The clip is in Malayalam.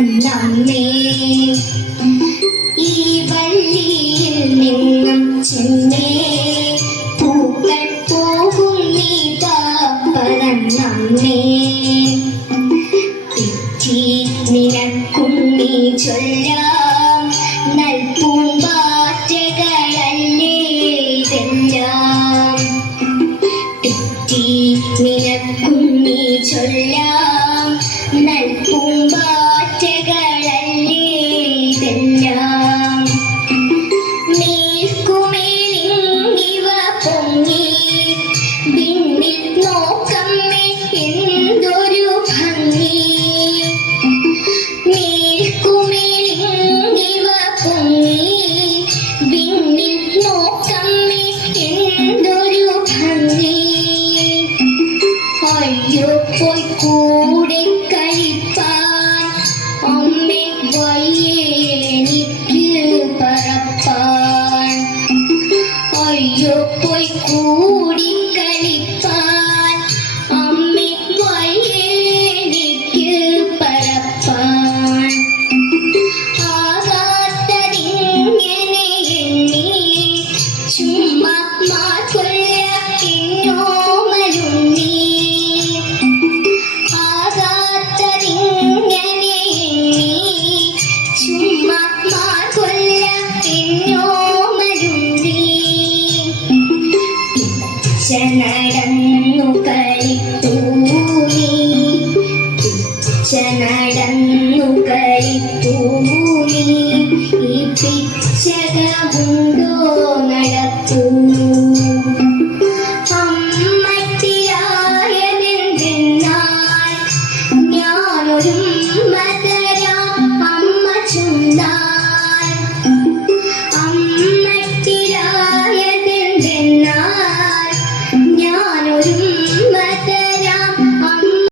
പറന്നമ്മേ ഈ വള്ളിയിൽ നിന്നും ചെന്നേ പൂക്കൾ പോകും നീതാ പറന്നമ്മേ തെറ്റി നിനക്കും നീ ചൊല്ലാം നൽപൂമ്പാറ്റകളല്ലേ ഇതെല്ലാം തെറ്റി നിനക്കും നീ ചൊല്ലാം നൽപൂമ്പാറ്റകളല്ലേ ഇതെല്ലാം മേൽക്കുമേലിങ്ങിവ പൊങ്ങി വിണ്ണിൽ നോക്കമ്മേ എന്തൊരു ഭംഗി മേൽക്കുമേലിങ്ങിവ പൊങ്ങി വിണ്ണിൽ നോക്കമ്മേ എന്തൊരു ഭംഗി അയ്യോ പോയി കൂടെ കളിപ്പാൻ അമ്മേ വയ്യേ എനിക്ക് പറപ്പാൻ അയ്യോ പോയി കൂടി കളിപ്പാൻ അമ്മേ വയ്യേ എനിക്ക് പറപ്പാൻ ആകാത്തതിങ്ങനെ എണ്ണി ചുമ്മാ മാർക്കൊല്ല എന്നോമലുണ്ണി ആകാത്തതിങ്ങനെ എണ്ണി ചുമ്മാ മാർക്കൊല്ല എന്നോമലുണ്ണി നടന്നു കളിത്തൂ നീ നടന്നു കളിത്തൂ നീ ഈ പിച്ചകമുണ്ടോ നടത്തൂ അമ്മത്തിലായതെന്തെന്നാൽ ഞാനൊരു